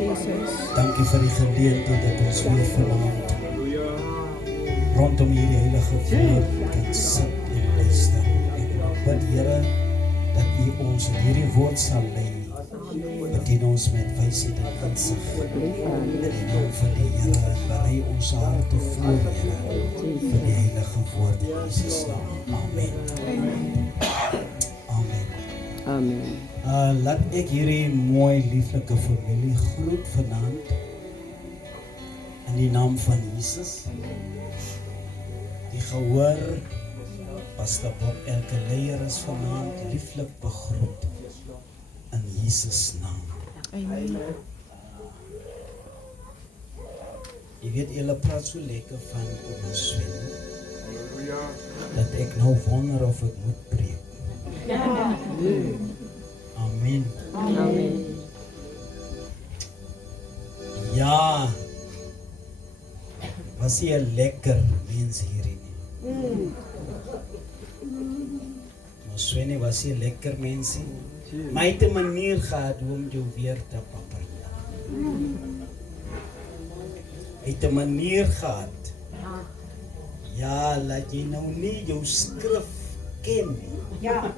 Dankie vir die geleentheid dat ons weer vanaand rondom hierdie heilige woord kan sit en luister. Ek bid, Here, dat U ons in hierdie woord sal lei. Bedien ons met wysheid en insig. In die naam van die Here, berei ons harte voor, Here, vir die heilige woord in Jesus naam. Amen. Amen. Amen. Laat ek hierdie mooi lieflike familie groet vanaand in die naam van Jesus. Die gehoor, Pastor Bob elke leier is vanaand lieflik begroet in Jesus naam. Amen. Jy weet, julle praat so lekker van Ouma Swen, dat ek nou wonder of ek moet preek. Amen. Amen. Ja, was hy 'n lekker mens hierin. Maar Swenny was hy 'n lekker mensie. Maar hy het 'n manier gehad om jou weer te papper. Hy het 'n manier gehad. Ja, laat jy nou nie jou skrif ken nie. Ja.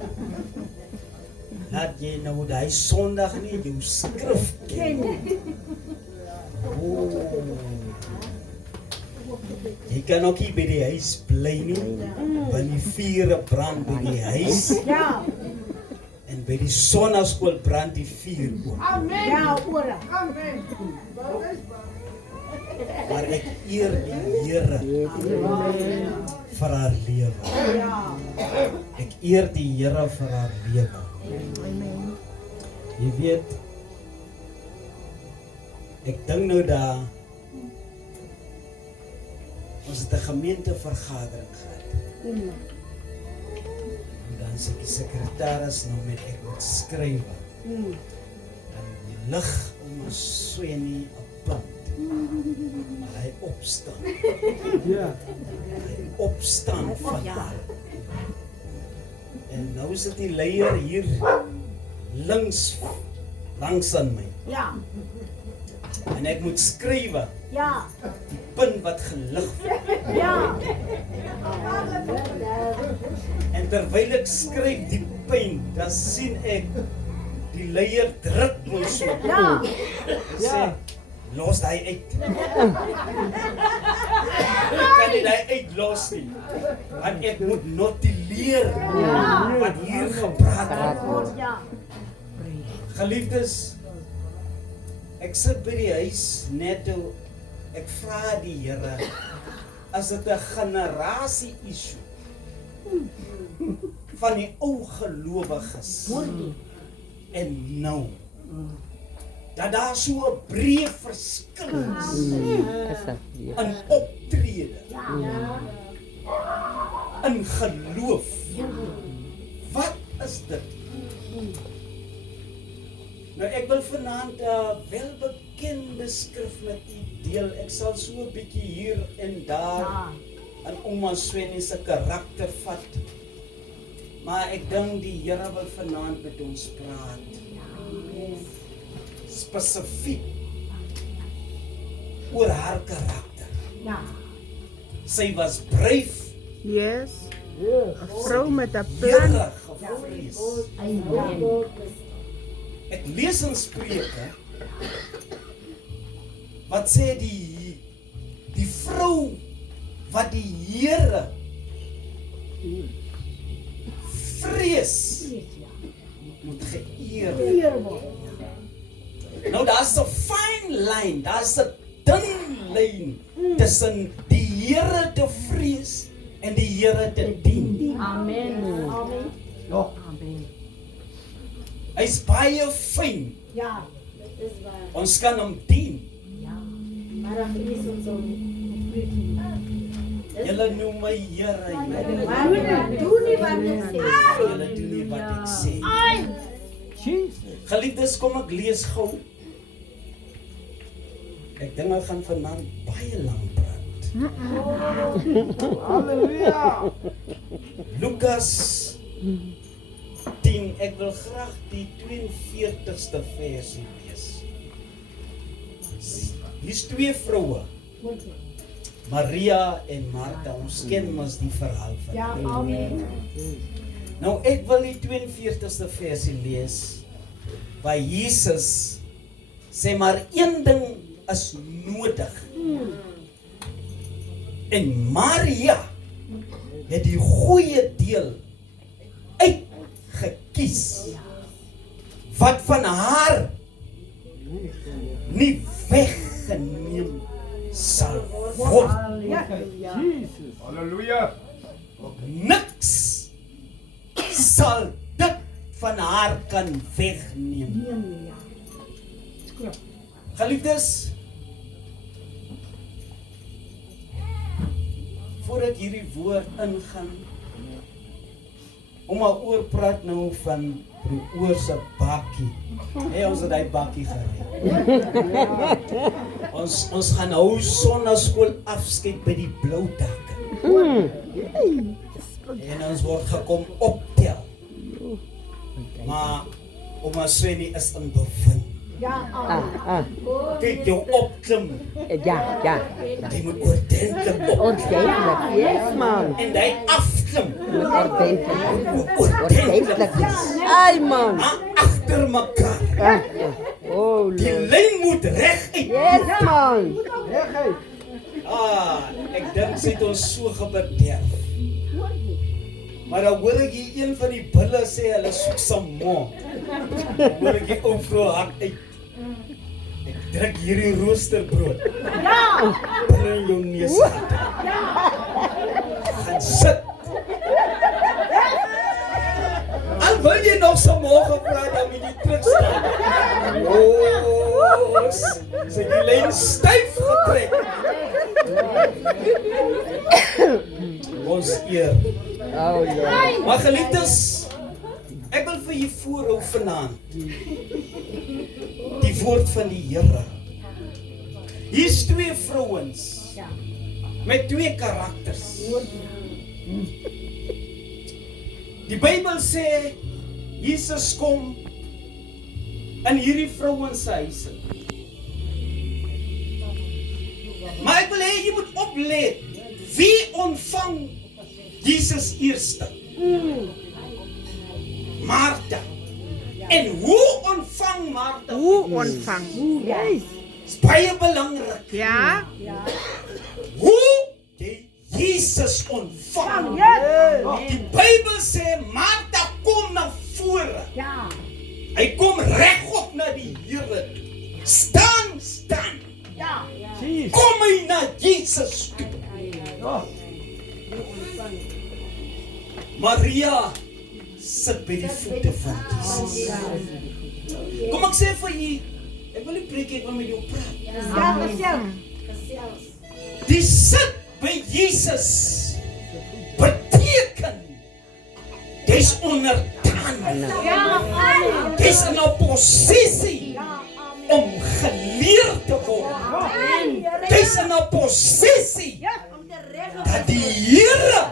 Laat jy nou die Sondag nie jou skrif ken nie. Jy kan ook nie by die huis bly nie, want die vure brand by die huis. Ja. En by die sonnaskool brand die vuur ook. Amen. Ja, ora. Amen. Maar ek eer die Here vir haar lewe. Ja. Ek eer die Here vir haar lewe. Jy weet, ek dink nou daar, ons het 'n gemeentevergadering gehad. En dan sê die sekretaris nou met ek moet skryf. En die lig om ons Swenny 'n punt. Maar hy opstaan. Ja. Hy opstaan van haar. En nou sit die leier hier langs aan my. Ja. En ek moet skryf. Ja. Die punt wat gelig word. Ja. En terwyl ek skryf die pen, dan sien ek die leier druk my so. Ja. En sê, los hy uit. Ek kan nie hy uitlos nie. Want ek moet notuleer wat hier gepraat word. Ja. Geliefdes, ek sit by die huis net toe, ek vra die Here, as dit 'n generasie issue van die ou gelowiges en nou, dat daar so 'n breë verskil is in optrede, in geloof. Wat is dit? Nou ek wil vanaand 'n welbekende skrif met u deel. Ek sal so 'n bietjie hier en daar in Ouma Swenny se karakter vat. Maar ek dink die Here wil vanaand met ons praat. Spesifiek oor haar karakter. Ja. Sy was braaf. Yes. 'n Vrou met 'n plan. Here gevrees. Amen. Ek lees in Spreuke wat sê die vrou wat die Here vrees moet geëer word. Nou daar's 'n fine line, daar's 'n dun lyn tussen die Here te vrees en die Here te dien. Amen. Amen. Ja. Hy's baie fyn. Ja. Dit is waar. Ons kan hom dien. Ja. Maar dan is ons zo. Julle noem my Here. Maar doen nie wat ek sê. Julle doen nie wat ek sê. Geliefdes, kom ek lees gou. Ek dink ek gaan vanaand baie lank praat. Halleluja. Lukas 10, ek wil graag die 42ste versie lees. Hier's twee vroue, Maria en Martha. Ons ken mos die verhaal van Ja, hulle. amen. Nou ek wil die 42ste versie lees, waar Jesus sê maar een ding is nodig. En Maria het die goeie deel uitgekies, wat van haar nie weggeneem sal word. Halleluja. Niks sal dit van haar kan wegneem. Geliefdes, voordat hierdie woord ingaan, om al oor praat nou van broer se bakkie. Hey, ons het daai bakkie gery. Ons gaan nou sonnaskool afskeid by die blou dak. En ons word gekom optel. Maar oma Sweni is in bevind. Ja, amen. Kyk jou opklim. Ja. Jy moet oordentlik op. Ordentlik, yes man. En jy afklim. Ordentlik. Ai man. Maar agter mekaar. Oh Die Lord. lyn moet reg uit. Yes man. Ek dink sy het ons so gebederf. Maar dan hoor ek hier een van die bulle sê hulle soek Samo. Hoor ek die ou vrou hart uit. Ek druk hierdie roosterbrood. Ja! Bulle in jou neus. Gaan sit. Al wil jy nog Samo gevra, dan moet jy terugstaan. Sy die lyn styf getrek. Ons eer. Oh Lord. Maar geliefdes, ek wil vir julle voorhou vanaand die woord van die Here. Hier's twee vrouens met twee karakters. Die Bybel sê Jesus kom in hierdie vrouens se huis. Maar ek wil hê jy moet oplet. Wie ontvang Jesus eerste? Martha. En hoe ontvang Martha? Hoe ontvang? Yes. Is baie belangrik. Ja? Hoe jy Jesus ontvang. Die Bybel sê Martha kom na vore. Ja. Hy kom regop na die Here. Staan. Ja. Kom hy na Jesus toe. Maria sit by die voete van Jesus. Kom ek sê vir jy, ek wil nie preek, ek wil met jou praat. Gesels. Die sit by Jesus beteken dis onderdanig. Ja, amen. Dis in 'n posisie om geleer te word. Amen. Dis in 'n posisie Om te regel. dat die Here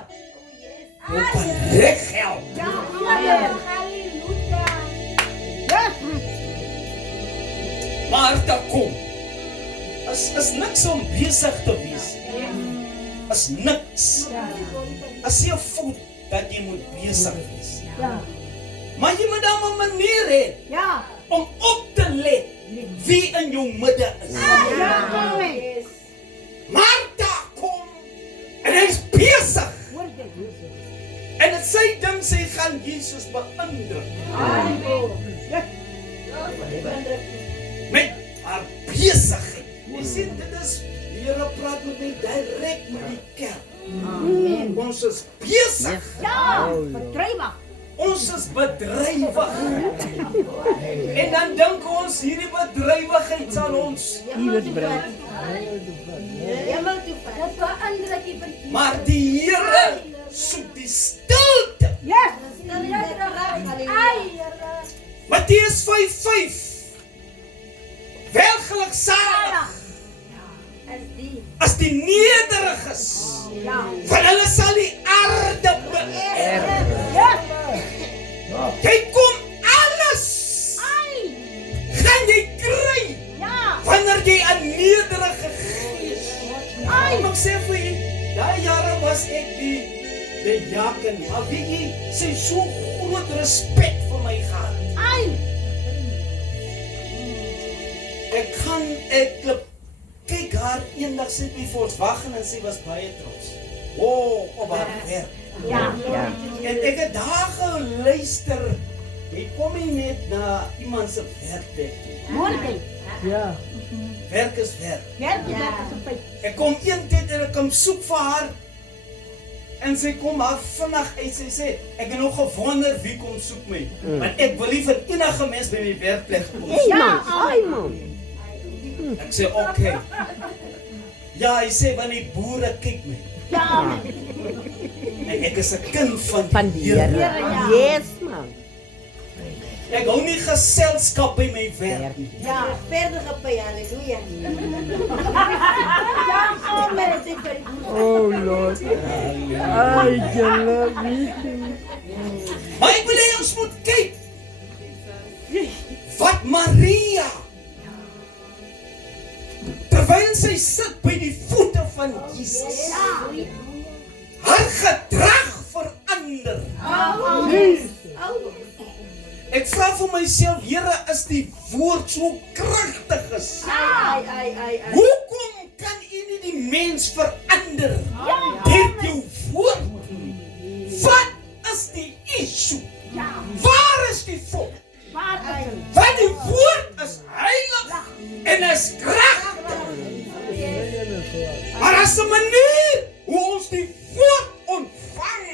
jou kan reghelp. Ja, amen. Halleluja. Martha kom. Is niks om besig te wees. Is niks. As jy voel dat jy moet besig wees. Ja. Maar jy moet dan 'n manier hê Ja. om op te let wie in jou midde is. Ja, amen. Martha kom en hy's besig. En dit sy ding sy gaan Jesus beïndruk met haar besigheid. Jy sien dit is die Here praat met my direk met die kerk. Amen. Ons is besig. Ja, bedrywig. Ons is bedrywig. En dan dink ons hierdie bedrywigheid sal ons. Iewers bring. Hemel toe vat. Wat verander die verkeer? Maar die Here soek die stilte. Yes. Halleluja. Matteus 5:5. Welgeluksalig as die nederiges, want hulle sal die aarde beërf. Jy kom alles gaan jy kry wanneer jy 'n die jaken, maar weet jy, sy het so groot respek vir my gehad. Ek kyk haar eendag sit by Volkswagen en sy was baie trots. Op haar werk. Ja. En ek het daar geluister. Jy kom nie net na iemand se werkplek toe. Ja. Werk is werk. Ek kom een tyd en ek kom soek vir haar. En sy kom maar vinnig uit. Sy sê, ek het nog gewonder wie kom soek my. Want ek wil nie vir enige mens by my werkplek kom soek. Ai man. Ek sê, okay. Ja, hy sê, want die boere kyk my. En ek is 'n kind van die Here. Yes man. Ek hou nie geselskap by my werk nie. Verder gepay, halleluja. Oh Lord. Ai, julle Maar ek wil hê ons moet kyk. Wat Maria, terwyl sy sit by die voete van Jesus, haar gedrag verander. Ek vra vir myself, Here, is die woord so kragtig is? Hoekom kan U nie die mens verander deur jou woord? Wat is die issue? Waar is die fout? Want die woord is heilig en is kragtig. Maar as 'n manier hoe ons die woord ontvang.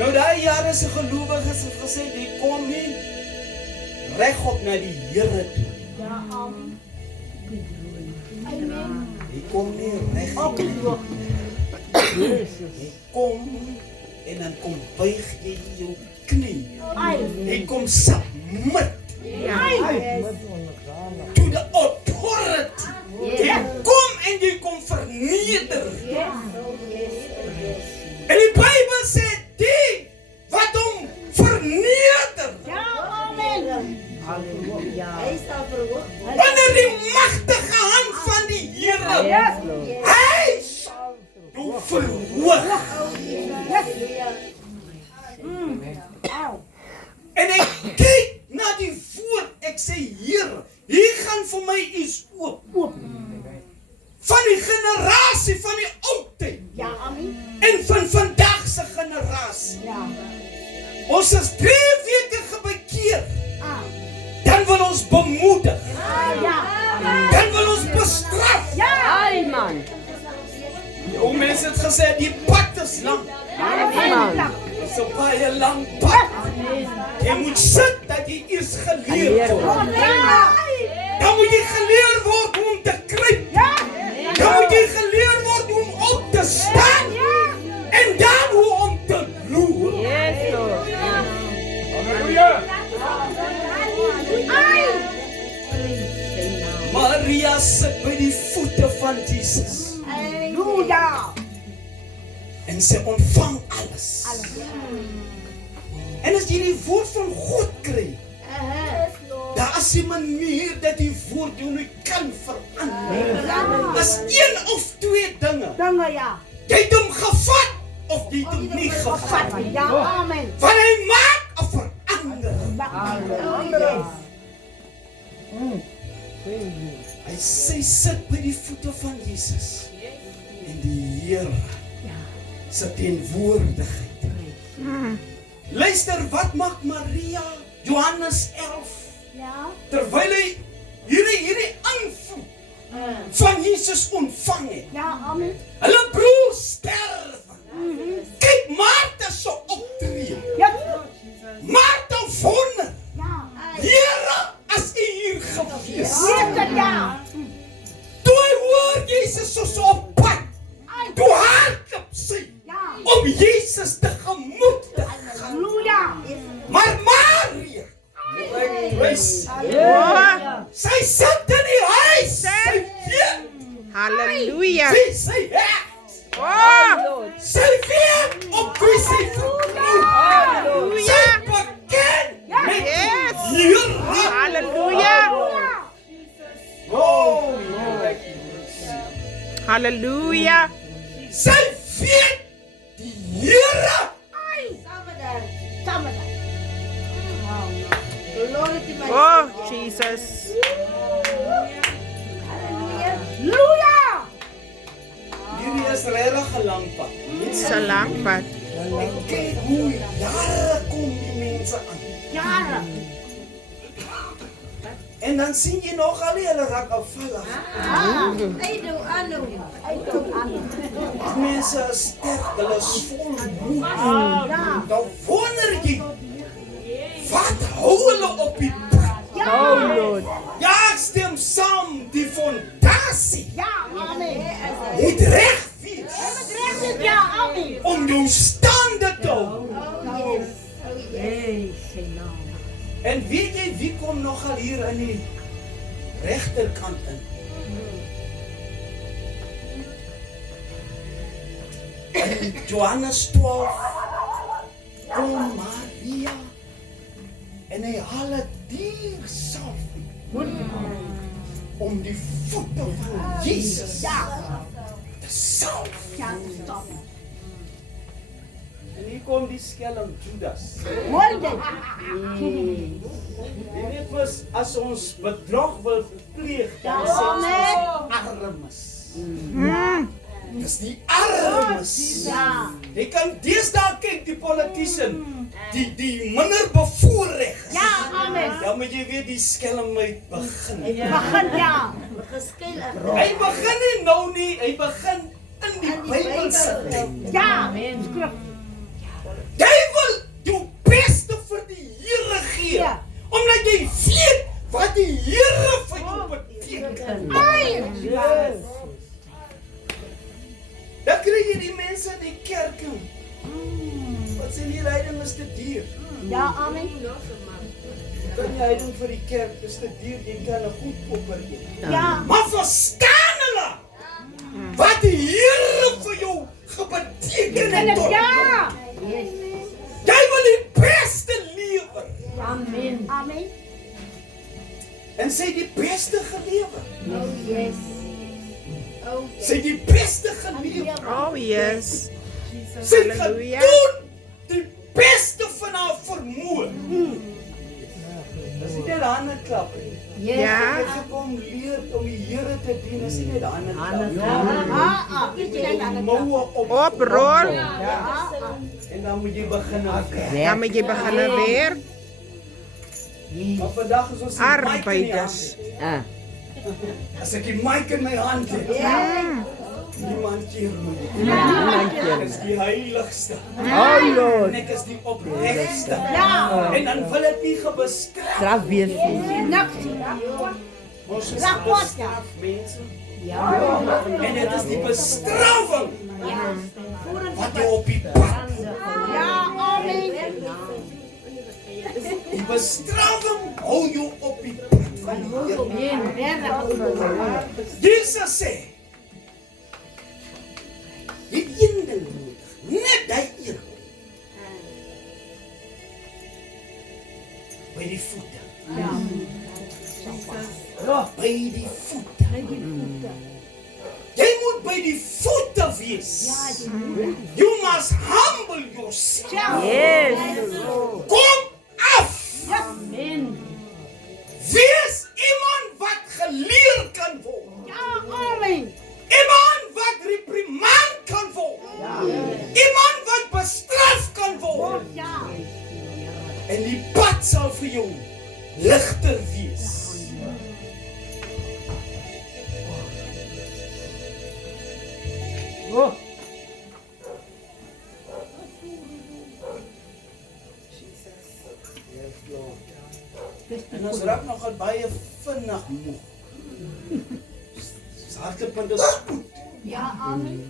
Nou daai jare se gelowiges het gesê, die kom nie regop na die Here toe. Die kom nie regop. Die kom en dan kom buig jy jou knie. Jy kom submit to the authority. Jy kom en jy kom verneder. En die Bybel sê die wat hom verneder. Wanneer die magtige hand van die Here, hy sal jou verhoog. En ek kyk na die woord, ek sê, Here, hier gaan vir my iets oop. Van die generasie van die ou tyd. En van vandag se generasie. Ons is 3 weke gebekeer. Dan wil ons bemoedig. Dan wil ons bestraf. Ai man. Die ou mense het gesê, die pad is lang. Dit is 'n baie lang pad. Jy moet sit dat jy eers geleer word. Dan moet jy geleer word hoe om te kruip. Dan moet jy geleer word hoe om op te staan. En dan hoe om te loer. Yes Lord. Maria sit by die voete van Jesus. En sy ontvang alles. En as jy die woord van God kry, daar is 'n manier dat die woord jou nie kan verander. Dis 1 of 2 dinge. Jy het hom gevat of jy het hom nie gevat. Want hy maak 'n verandering. Hy sê sit by die voete van Jesus. En die Here se teenwoordigheid. Luister, wat maak Maria? Johannes 11. Terwyl hy hierdie aanvoer van Jesus ontvang het. Hulle broer sterf. Kyk Martha se optree. Martha wonder. Here, as U hier gewees. Toe hy hoor Jesus is op pad. Toe hardloop sy om Jesus tegemoet te gaan. Maar Maria, sy sit in die huis. Sy weet. Halleluja. Sy het. Sy weet op wie sy vertrou. Sy beken met die Here. Halleluja. Halleluja. Sy weet die Here Samen daar. Samen daar. Glory to my Oh, Jesus. Halleluja. hierdie is regtig 'n lang pad. Dis 'n lang pad. Ek kyk hoe jare kom die mense aan. Jaren. En dan sien jy nog al hulle raak afvallig. I do, anu. Die mense is sterk, hulle is vol moed. Ja. Dan wonder jy, wat hou hulle op die pad? Oh Lord. Ja, ek stem saam, die fondasie Ja, amen. moet reg wees Ja, amen. om jou stande te hou. Oh, yes. Oh, yes. En weet jy wie kom nogal hier in die regterkant in? In Johannes 12 kom Maria en hy haal 'n dier salwing om die voete van Jesus te salf. En hier kom die skelm Judas. En dit was as ons bedrog wil pleeg, dan sê ons armes. Dis die armes. Jy kan deesdae kyk die politician, die minder bevoorreg. Ja, amen. Dan moet jy weet die skelm moet begin. Begin, ja. Geskil. Hy begin nie nou nie, hy begin in die Bybelse tyd. Ja, amen. Skrif. Jy wil jou beste vir die Here gee. Ja. Omdat jy weet wat die Here vir jou beteken. Yes. Dan kry jy die mense in die kerk. Wat sê die leiding is te duur. Ja, amen. Kan jy leiding vir die kerk is te duur, jy kan 'n goed kopper gee. Ja. Maar verstaan hulle wat die Here vir jou gebeteken het tot. Ja. Yes. Jy wil die beste lewe. Amen. Amen. En sy het die beste gelewe. Oh, yes. Oh, Sy het die beste gelewe. Oh, yes. Sy het Halleluja. gedoen die beste van haar vermoë. Dis nie net hande klap nie. yes. Ja. Ek het gekom leer om die Here te dien, is nie net hande klap. Moue Oprol. En dan moet jy begin werk. Dan moet jy begin werk. Maar vandag is ons die mic in die Arbeiders. hand. As ek die mic in my hand het, niemand keer my. Ek is die heiligste. Oh Lord. En ek is die opregste. Ja. En dan wil ek nie gebestraf. Straf wees nie. Ons is Rakot. bestraf, mense. En dit is die bestraffing wat jou op die pad. Ja, amen. Die bestraffing hou jou op die pad van die Here. Jesus sê, jy het een ding nodig, net die een. By die voete. Ja, by die voete. Jy moet by die voete wees. You must humble yourself. Yes. Kom af. Amen. Wees iemand wat geleer kan word. Ja, amen. Iemand wat reprimand kan word. Iemand wat bestraf kan word. Ja. En die pad sal vir jou ligter wees. Oh. En ons raak nogal baie vinnig moeg. Ons hartklopende spoed. Ja, amen.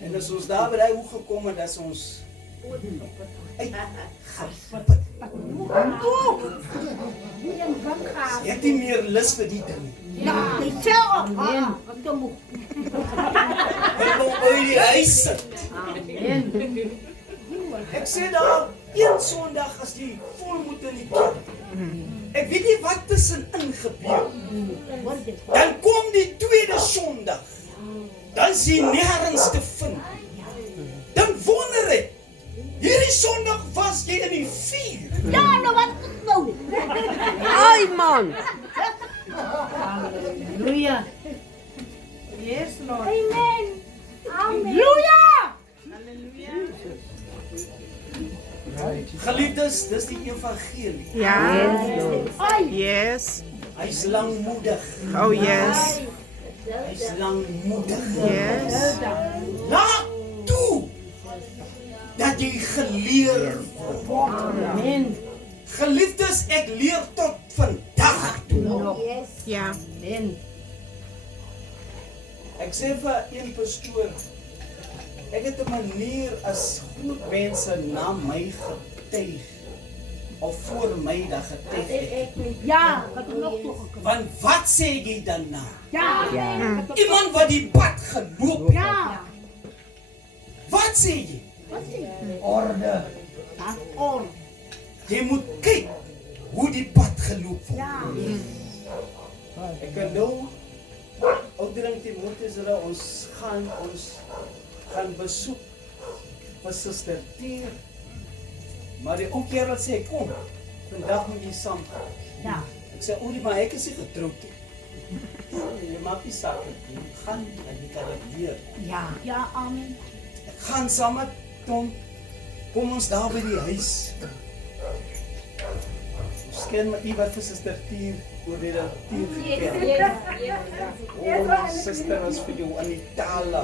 En as ons daar by hoe gekom het, dat ons uit jy het nie meer lus vir die ding. Ja, ik zou op. Wat kom op. Ek wil by die huis sit. Ek sê daar, een Sondag as jy vol moet in die kerk. Ek weet nie wat tussenin gebeur. Dan kom die tweede Sondag. dan is jy nergens te vind. Dan wonder ek, hierdie Sondag was jy in die vuur. Ja, nou wat nou? Ai man. Halleluja. Yes, Lord. Amen. Halleluja. Geliefdes, dis die evangelie. Ja. Ai. Yes. Hy's langmoedig. Oh, yes. Hy's langmoedig. Yes. Laat toe dat jy geleer word. Amen. Geliefdes, ek leer tot vandag toe. Yes. Ja. Amen. Ek sê vir een pastoor, ek het 'n manier as groot mense na my getuig of voor my dat getuig het. Ja, wat er nog toegekomen. Want wat sê jy daarna? Ja. Iemand wat die pad geloop het. Ja. Wat sê jy? Wat sê je? Orde. Orde. Jy moet kyk hoe die pad geloop word. Ja. Ek kan nou Oudering Timotheus hulle ons gaan besoek vir Suster Tier. Maar die ou kerel sê kom, vandag moet jy saam gaan. Ja. Ek sê oudie, maar ek is nie getroud nie. Jy maak nie saak nie. Gaan en jy kan dit leer. Ja. Ja, amen. Ek gaan saam met Tom. Kom ons daar by die huis. Ons ken met iemand vir Suster Tier oor die Tier geken. O, Suster was vir jou aan die tale.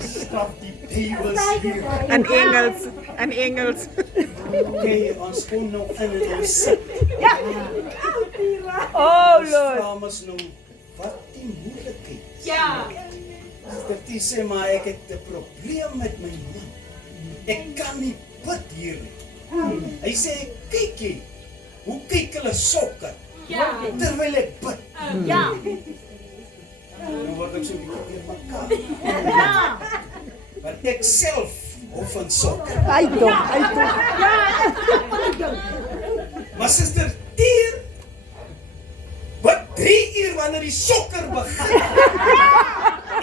Straf die duivels hier. En Engels. En Engels. Okay, ons kom nou in en ons sit. Oh Ons Lord. vra ons nou, wat die moeilikheid? Ja. Suster Tier sê, maar ek het 'n probleem met my man. Ek kan nie bid hier nie. Hy sê, kyk jy, hoe kyk hulle sokker? Ja. Terwyl ek bid. Ja. Nou word ek so bietjie mekaar. Ja. Want ek self hou van sokker. Ai tog, ai tog. Maar Suster Tier, wat 3 uur wanneer die sokker begin.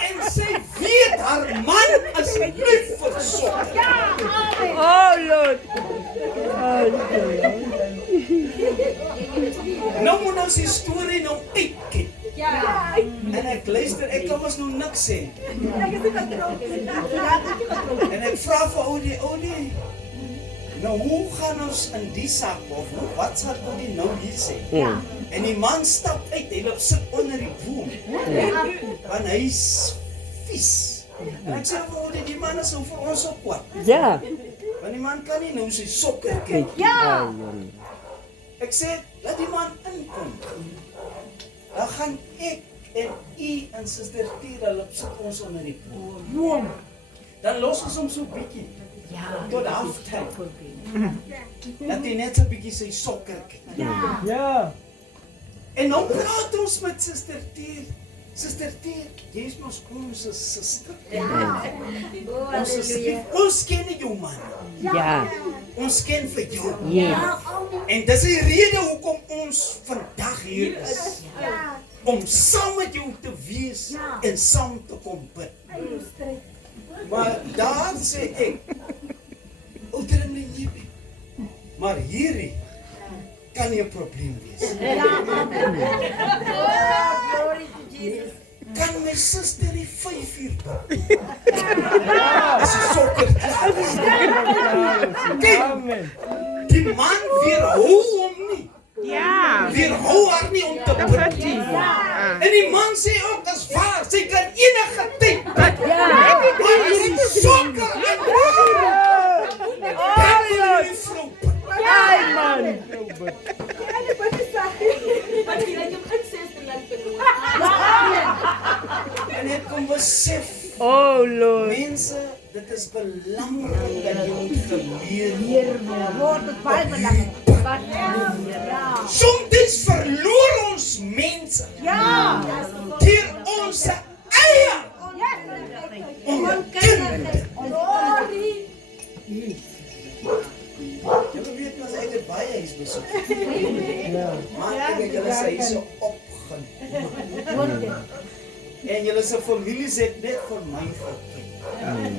En sy weet haar man is lief vir sokker. Oh Lord. Nou moet ons die storie nou uitkyk. Ja. En ek luister, ek kan mos nou niks sê. En ek vra vir oudie, nou hoe gaan ons in die saak of nou, wat sal oudie nou hier sê? Ja. En die man stap uit, hy loop sit onder die boom. Want hy's vies. En ek sê vir oudie, die man is so vir ons op kwaad. Ja. Want die man kan nie nou sy sokker kyk. Ja. Ek sê, laat die man inkom. Dan gaan ek en u en Suster Tier loop sit ons onder die boom. Dan los ons hom so bietjie. Ja. Tot halftyd. Dat hy net so bietjie sy sokker kyk. Ja. En nou praat ons met Suster Tier. Suster Tier, jy is mos ons suster. Ons is lief. Ons ken jou man. Ja. Ons ken vir jou. Ja. En dis die rede hoekom ons vandag hier is. Om saam met jou te wees en saam te kom bid. Maar daar sê ek, oudering nie nie. Maar hierdie kan nie 'n probleem wees. Glory to Jesus. Kan my suster die 5 uur bid? As die sokker klaar is. Kyk, die man weerhou hom nie. Ja. Weerhou haar nie om te bid. Definitief. En die man sê ook, dis waar, sy kan enige tyd bid. Ja. Maar as die sokker en Ai man. En ek kom besef, Oh Lord. mense, dit is belangrik dat jy moet geleer Word het baie belangrik. Soms verloor ons mense Ja. deur ons eie onkunde. Glory. Julle weet mos ek het baie huis besoek. Maar ek het julle se huise opgenoem. En julle se families het net vir my geken.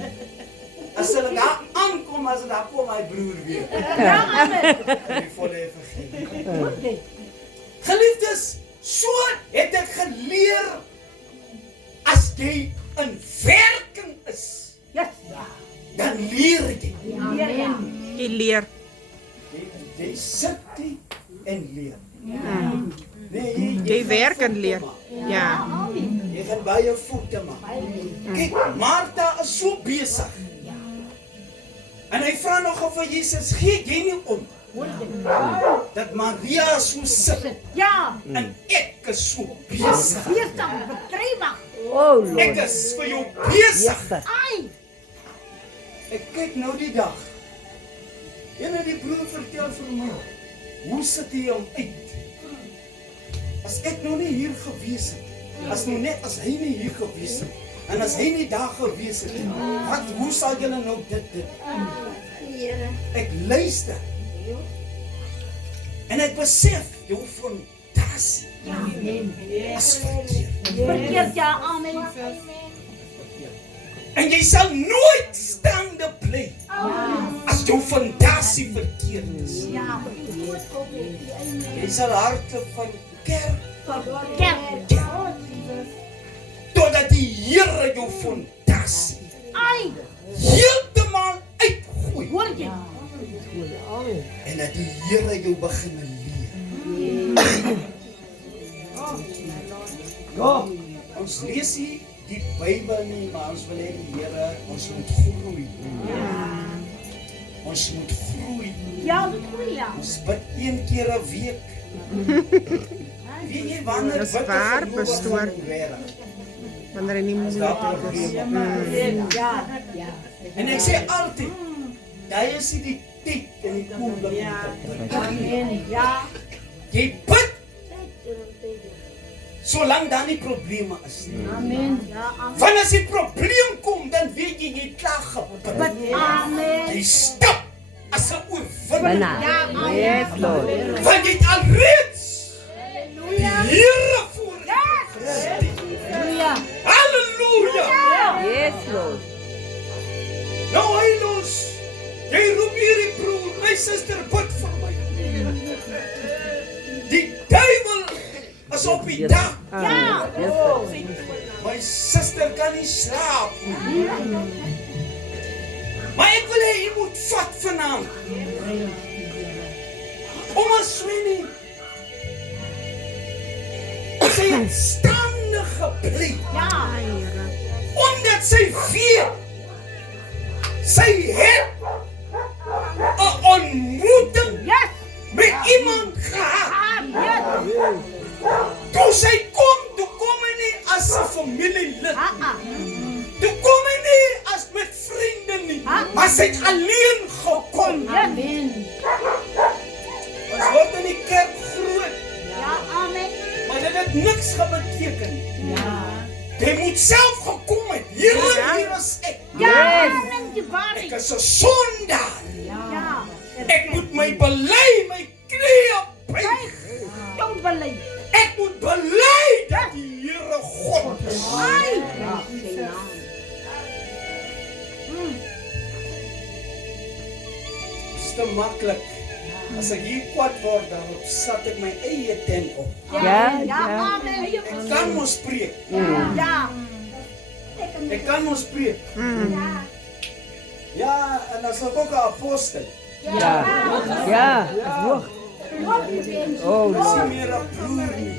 As hulle daar aankom, as daar kom my broer weer. Die volle vergeen. Geliefdes, so het ek geleer as jy in werking is, dan leer jy. Jy leer. Jy sit nie en leer. Nee, Jy werk en leer. Ja. Jy gaan baie voete maak. Kyk, Martha is so besig. En hy vra nog of vir Jesus, gee jy nie om dat Maria so sit en ek is so besig. Oh, Lord. Ek is vir jou besig. Yes, Ek kyk nou die dag. En die broer vertel vir my, hoe sit hy hom uit? As ek nou nie hier gewees het, as hy nie hier gewees het, en as hy nie daar gewees het, hoe sal julle nou dit? Ek luister. En ek besef, jou fondasie is verkeerd. En jy sal nooit staande bly as jou fondasie verkeerd is. Jy sal hardloop van kerk totdat die Here jou fondasie heeltemal uitgooi. En dat die Here jou begin leer. Ons lees hier die Bybel nie, maar ons wil hê die Here, ons moet groei. Ons moet groei. Ons bid 1 keer 'n week. Weet jy wanneer Dis bid waar, ons nou pastoor. begin werk? Wanneer hy nie As daar moeilik is. probleme En ek sê altyd, daai is nie die tyd en die oomblik om te bid. Jy bid solank daar nie probleme is nie. Want as die probleem kom, dan weet jy jy klaar gebid. Jy stap as 'n oorwinnaar. Banana. Yes, Lord. Want jy het alreeds die Here voor jou. Halleluja! Yes, Lord. Nou hy los. Jy roep hierdie broer, my suster, bid vir my. Die duiwel is op die dak. Yes, Lord. My suster kan nie slaap nie. Maar ek wil hê jy moet vat vanaand. Oma Sweeney. Sy het staande gebly. Omdat sy weet. Sy het 'n ontmoeting met iemand gehad. Toe sy kom hy nie as 'n familielid. Toe kom hy nie as met vriende nie. Maar sy het alleen gekom. Ons word in die kerk groot. Maar dit het niks gebeteken. Jy moet self gekom het. Hier is ek. Ek is 'n sondaar. Ek moet my bely, my knieë buig. Ek moet bely dat die Here God is. Dit is te maklik. As ek hier kwaad word, dan sat ek my eie tent op. Ek kan mos preek. Ek kan mos preek. Ja, en as ek ook 'n apostel. Ja. Hoog. Oh, Dis Lord. nie meer 'n broer nie.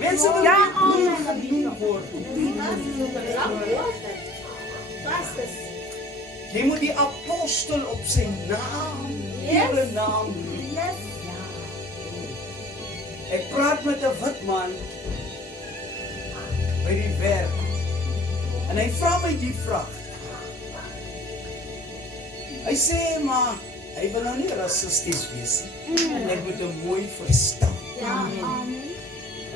Mense wil nie broer genoem word. Jy moet die apostel op sy naam, Here naam. Ek praat met 'n wit man by die werk. En hy vra my die vraag. Hy sê maar hy wil nou nie rassisties wees nie. En ek moet hom mooi verstaan.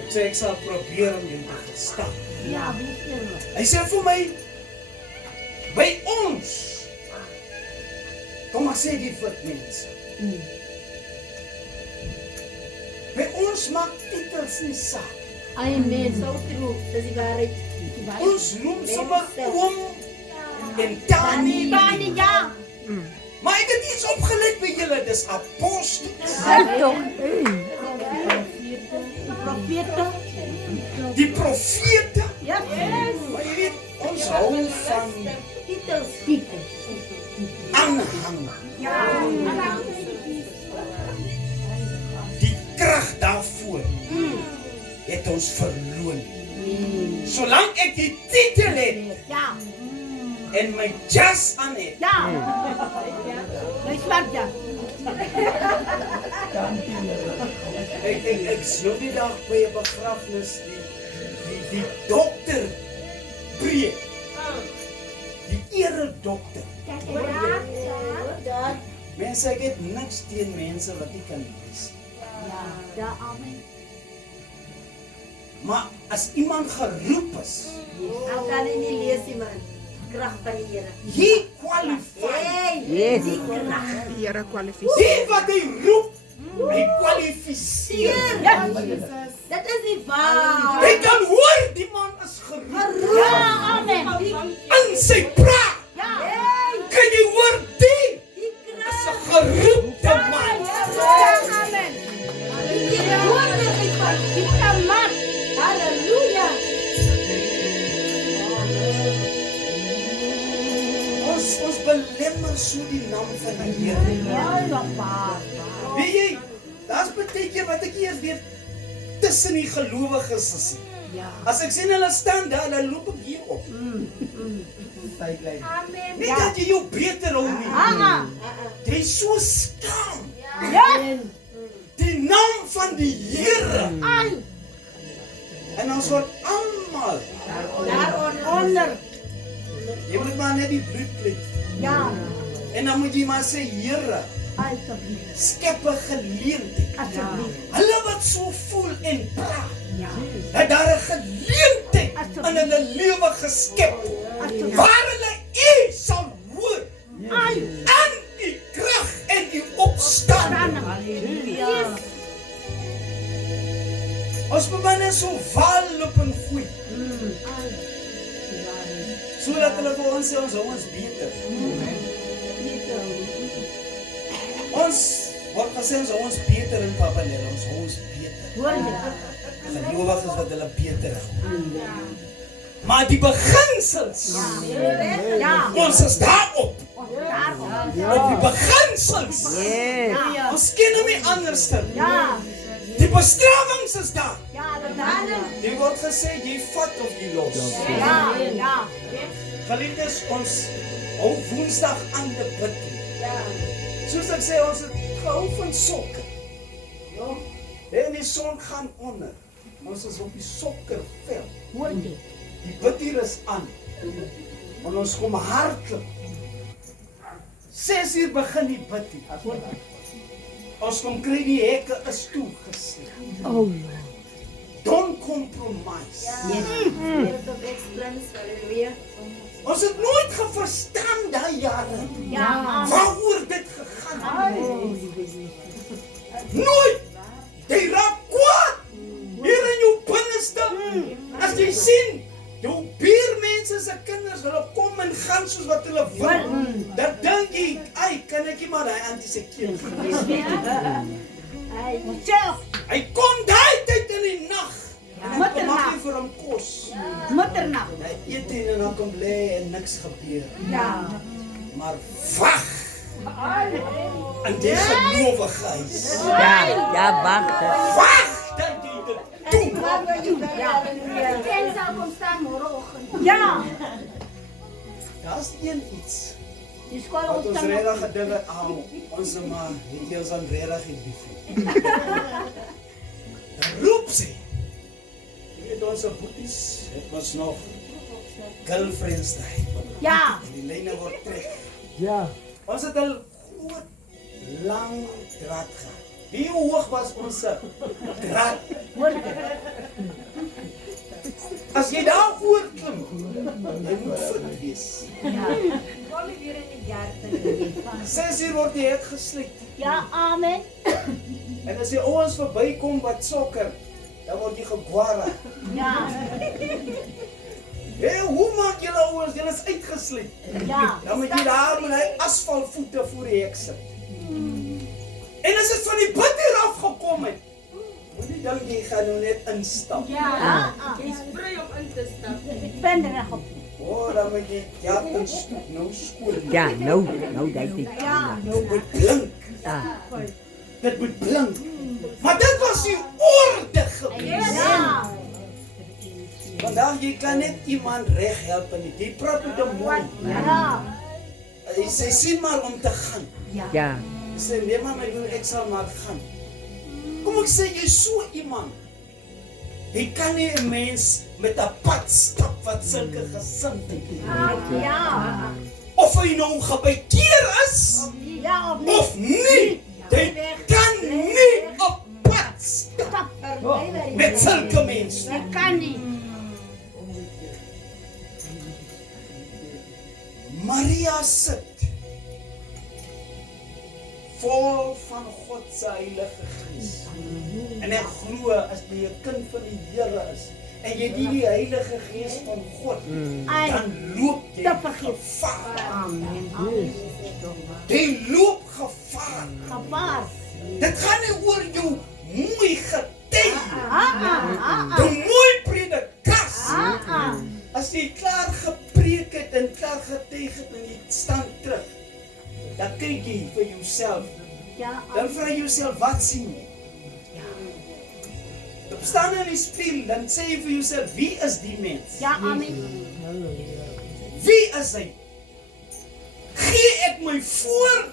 Ek sê ek sal probeer om jou te verstaan. Hy sê vir my, by ons, kom ek sê die wit mense, by ons maak titels nie saak. Amen. So true. Dis die waarheid. Ons noem sommer oom en tannie. Tannie, ja. Maar ek het iets opgelet by julle, dis apostels. Toch. Profete. Die profete. Ja. Maar jy weet, ons hou van Titels. aanhang. Die krag daarvoor het ons verloon. Solank ek die titel het Ja. en my jas aan het, Ja. Jy swart ja. ek sien die dag by 'n begrafnis die dokter preek. Die eredokter. Mense, ek het niks teen mense wat nie kan lees. Ja, amen. Maar as iemand geroep is, Dan kan jy nie lees nie, man. Krag van die Here. he qualified. Hey, Yes. die krag. Die Here kwalifiseer. Die wat hy roep, hy kwalifiseer. Ja, dit is nie waar. Jy kan hoor die man is geroep. Ja, amen. In sy praat, Ja. Hey, kan jy hoor die die is krag. 'n geroepte man. Ja, amen. Die woorde van die man. Halleluja. Ons belemmer so die naam van die Here. Ja, pa. Weet jy, daar's baie keer wat ek eers weer tussen die gelowiges is. Ja. As ek sien hulle staan daar, dan loop ek hier op. Amen. Nie dat jy jou beter hou nie. Aha. Jy is so skaam. Ja. Die naam van die Here. Ai. En ons word almal. Daaronder. Jy moet maar net die bloed plek. Ja. En dan moet jy maar sê, Here, Alsjeblieft. skep 'n geleentheid. Alsjeblieft. Hulle wat so voel en praat, Ja. het daar 'n geleentheid in hulle lewe geskep. Waar hulle U sal hoor. En U krag en U opstaan. Ja. Ons moet maar net so val op en gooi. Sodat hulle vir ons sê ons hou ons beter. Ons word gesê ons hou ons beter in Papanel, ons hou ons beter. Hoor dit. Gelowiges wat hulle beter hou. Maar die beginsels, Ja. ons is daarop. Daarom. Op die beginsels. Yes. Ons ken hom nie anders nie. Ja. Die bestrawings is daar. Ja, dat daarom. Die word gesê jy vat of jy los. Ja. Ja. Geliefdes, ons hou Woensdag aan te bid. Soos ek sê, ons het gehou van sokker. En die son gaan onder. Ons is op die sokkerveld. Hoor dit. Die bidduur is aan. En ons kom hardloop. 6 uur begin die bidduur. Ons kom kry die hekke is toegesluit. Oh, Don't compromise. Spirit of excellence. Halleluja. Ons het nooit geverstaan daai jare. Ja. Waaroor dit gegaan het. Nooit! Jy raak kwaad! Hier in jou binneste. As jy sien, jou buurmense se kinders, hulle kom en gaan soos wat hulle wil. Dan dink jy, ai, kan ek nie maar daai antisekeer gewees het. Hy kom daai tyd in die nag. En dan maak jy vir hom kos. Middernag. Hy eet en dan kom lê en niks gebeur. Ja. Maar wag! In die gelowige huis. ja, wacht. Wag! Dat jy dit doen. En sal kom staan môreoggend. Ja. Daar's een iets. Die skool Wat ons ontstaan. regtig gedink het, ons maar, weet jy, ons aan regtig lief. Dan roep sy. Jy weet, ons boeties, het ons nog girlfriends daai. Ja. En die lyne word terug. Ja. Ons het 'n groot, lang draad gehad. Wie hoog was ons draad? As jy daar voor klim, jy moet fit wees. Kom weer in die jaar. 6 uur word die hek gesluit. Ja, amen. En as die ouens verbykom wat sokker, dan word jy gegwara. Ja. Hé, hoe maak julle ouers? Julle is uitgesluit. Ja. Dan moet jy daar met hy asfaltvoete voor die hek sit. En as dit van die bid hier afgekom het, moet jy dink jy gaan nou net instap. Ja. Jy's vry om in te stap. Ik ben er nog op. Dan moet jy en stoep nou skool. Ja, nou dat is. Ja. Dit moet blink. Ja. Dit moet blink. Maar dit was die orde geweest. Ja. Vandaag jy kan net iemand reg help en jy praat met hom mooi. Ja. Sy sien maar om te gaan. Ja. Sy sê nee maar my broer, ek sal maar gaan. Kom ek sê jy so iemand. Jy kan nie 'n mens met 'n pad stap wat sulke gesindheid het. Ja. Of hy nou gebekeer is Ja, of niet. of nie. Jy kan nie op pad stap Stap. met sulke mense. Dat kan niet. Maria sit vol van God se Heilige Gees. En ek glo as jy 'n kind van die Here is en jy dien die Heilige Gees van God, dan loop jy Te vergeef. gevaar. Amen. Jy loop gevaar. Gevaar. Dit gaan nie oor jou mooi getuig, Ah. jou mooi predikasie. Ah. As jy klaar gepreek het en klaar getuig het en jy staan terug, dan kyk jy vir jouself. Ja. Dan vra jy jouself, wat sien jy? Op staan in die spieël, dan sê jy vir jouself, wie is die mens? Ja, amen. Wie is hy? Gee ek my voor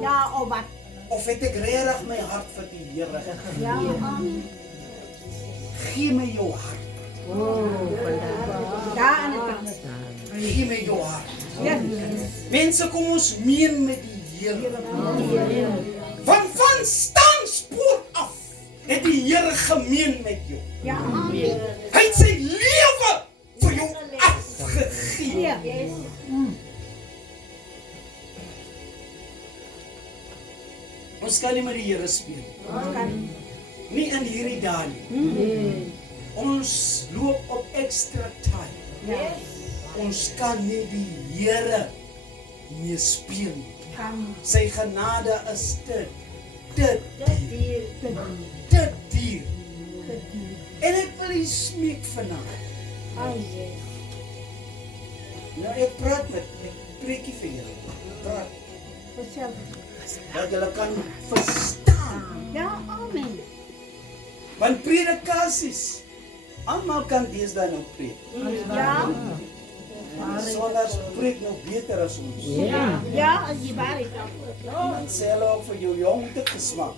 Ja, of wat? of het ek regtig my hart vir die Here? Ja, amen. Gee my jou hart. Daar aan het kant. Gee my jou hart. Ja. Mense, kom ons meen met die Here. Van standspoort af het die Here gemeen met jou. Ja, amen. Hy het sy lewe vir jou afgegee. Ja. Ons kan nie met die Here speel. Kan. Nie in hierdie dae nie. Ons loop op extra time. Ja. Ons kan nie die Here mee speel nie. Kan. Sy genade is te duur. En ek wil u smeek vanaand. Nou ek praat met, ek preek nie vir julle. Ek praat dat julle kan verstaan. Ja, amen. Want predikasies, almal kan deesdae nou preek. Ja. Sonders preek nou beter as ons. Ja, als je waar is. Dan sê hulle ook vir jou jong te gesmaak.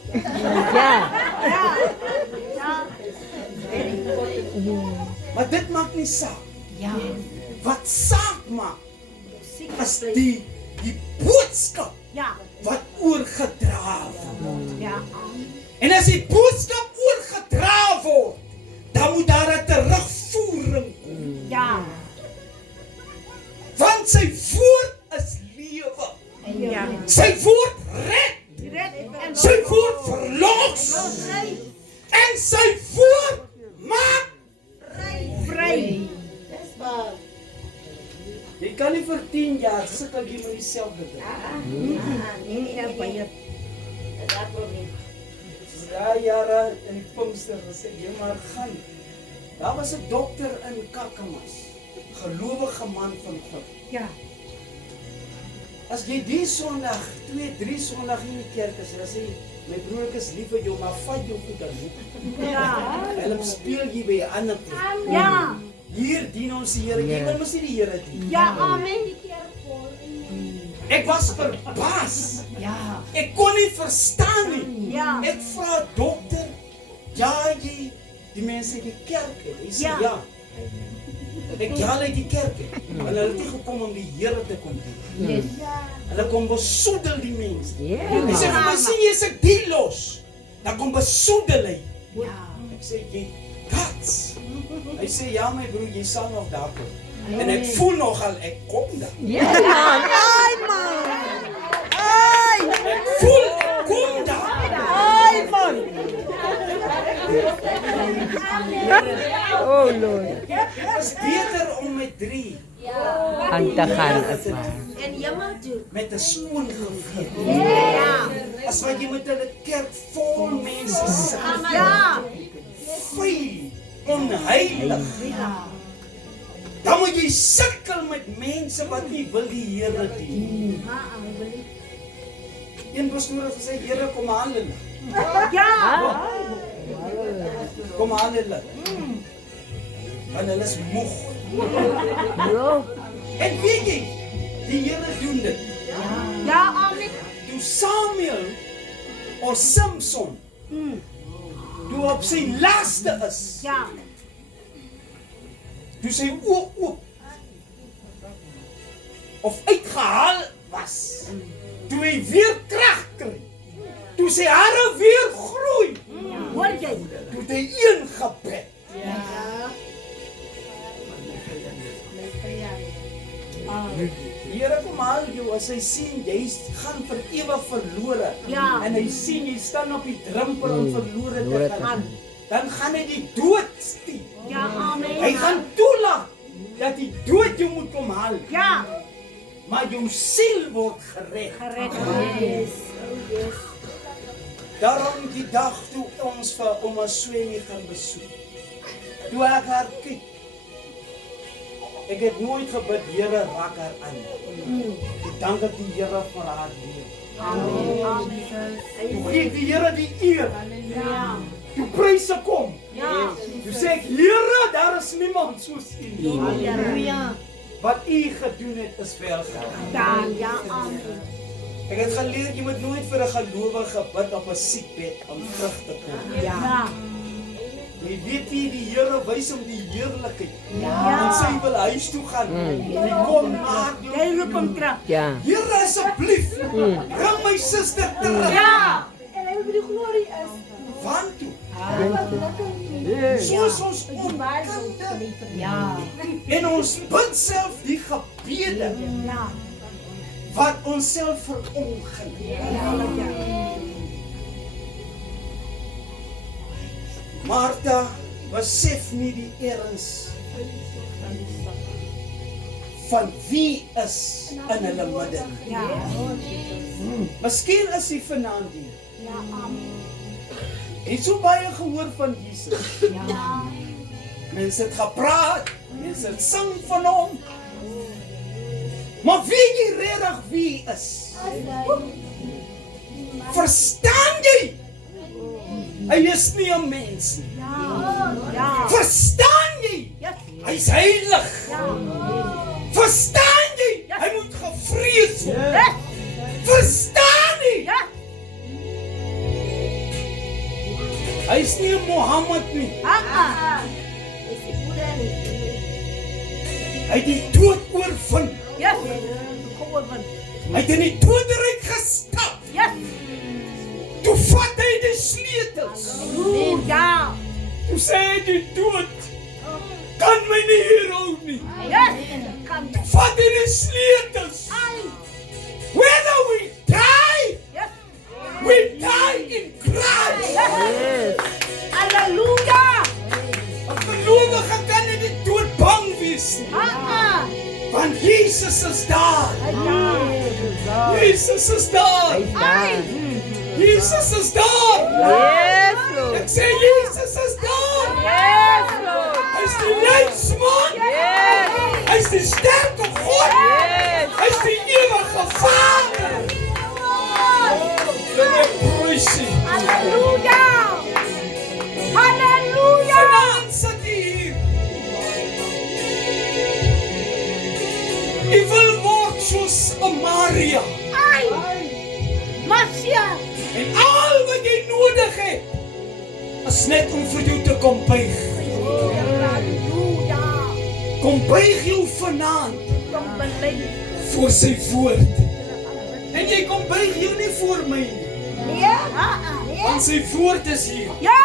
Ja. Ja. Maar dit maak nie saak. Ja. Wat saak maak is die boodskap Ja. wat oorgedra word. Ja. En as die boodskap oorgedra word, dan moet daar 'n terugvoering. Ja. Want sy woord is lewe. Ja. Sy woord red. En Sy woord verlos. En sy woord maak vrij. Jy kan nie vir 10 jaar sukkel jy met dieselfde ding. Nee, dat ben je. Soos daai jare in die Pinkster gesê, jy maar gaan. Daar was 'n dokter in Kakamas, gelowige man van God. Ja. As jy die Sondag, 2, 3 Sondag in die kerk is, dan sê jy, my broer, ek is lief vir jou, maar vat jou goed aan hoek. Ja. Hulle speel jy by 'n ander plek. Ja. Hier dien ons die Here. Jy wil mos nie die Here dien. Ja, amen. Ek was verbaas. Ja. Ek kon nie verstaan nie. Ja. Ek vra dokter, ja jy die mense in die kerk het. Hy sê Ja. ja. Ek ja uit die kerk het. En hulle het nie gekom om die Here te kom dien. Yes. Hulle kom besoedel die mense. Ja. Hy sê vir my, sien jy se die los. Dan kom besoedel hy. Ja. Ek sê jy guts. Hy sê ja my broer, jy sal nog daar kom. En ek voel nogal ek kom daar. Ai man. Ai. Ek voel ek kom daar. Ai man. Lord. Dit is beter om met 3 Aan te gaan as waar. En jammer toe. met 'n skoon gewete. Ja. As wat jy met 'n kerk vol mense sit. Ja. Vuil, onheilig. Dan moet jy sukkel met mense wat nie wil die Here dien. Een pastoor het gesê, Here, kom haal hulle. Ja. Kom haal hulle. Want hulle is moeg. Bro. En weet jy, die Here doen dit. Ja, amen. Toe Samuel of Samson toe op sy laaste is, Ja. toe sy oë oop of uitgehaal was, toe hy weer krag kry, toe sy hare weer groei, Hoor jy? toe het hy een gebed. Here, kom haal jou as hy sien jy gaan vir ewig verlore. Ja. En hy sien jy staan op die drempel om verlore verlore te te gaan. Dan gaan hy die dood stuur. Ja, amen. Hy gaan toelaat dat die dood jou moet kom haal. Ja. Maar jou siel word gered. Gered. Yes. Daarom die dag toe ons vir ouma Swemi gaan besoek. Toe ek haar kyk. Ek het nooit gebid, Here, raak haar aan. Ek dank ek die Here vir haar lewe. Amen. Toe gee die Here die eer. Ja. Toe pryse kom. Ja. Toe sê ek, Here, daar is niemand soos U nie. Halleluja. Wat U gedoen het is welgedaan. Ja, amen. Ek het geleer jy moet nooit vir 'n gelowige bid op 'n siekbed om terug te kom. Ja. Jy weet nie die Here wys hom die heerlikheid. Ja. En sy wil huis toe gaan. Hy kom na Jy roep hom terug. Ja. Here asseblief, bring my suster terug. Ja. En hy wil die glorie is. Want toe, Ja. soos ons onkunde Ja. en ons bid self die gebede Ja. wat ons self verongeen. Martha besef nie die erns van wie is in hulle midde. Ja. Miskien is hy vanaand hier. Ja, amen. Het so baie gehoor van Jesus. Ja. Mense het gepraat, mense het sing van hom. Maar weet jy regtig wie hy is? Verstaan jy? Hy is nie 'n mens nie. Ja. Verstaan jy? Ja. Hy's heilig. Verstaan jy? Hy moet gevrees word. Ja. Verstaan jy? Ja. Hy's nie 'n Mohammed nie. Hy het die dood oorwin. Ja. Kom op. Hy het in die doderyk gestap. Ja. Toe vat hy die sleutels. Ja. Toe sê hy die dood kan my nie hier hou nie. Ja. Kan. Vat hy die sleutels. Whether we die, Ja. we die in Christ. Yes. Halleluja. 'n Gelowige kan nie die dood bang wees nie. Want Jesus is daar. Jesus is daar. Hy staan. Jesus is daar. Yes, Lord. Ek sê Jesus is daar. Yes, Lord. Hy's die leidsman. Yes. Hy's die sterke God. Yes. Hy's die ewige Vader. Dit is prysie. Halleluja. Halleluja. Vanaand sit hy hier. Hy wil word soos 'n Maria. Ai. Masia. En al wat jy nodig het, is net om vir jou te kom buig. Halleluja. Kom buig jou vanaand Kom bely. voor sy woord. En jy kom buig jou nie voor my nie. Ja. Want sy woord is hier. Ja.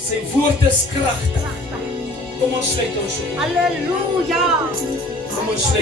Sy woord is kragtig. Kom ons sluit ons op. Halleluja. Kom ons sluit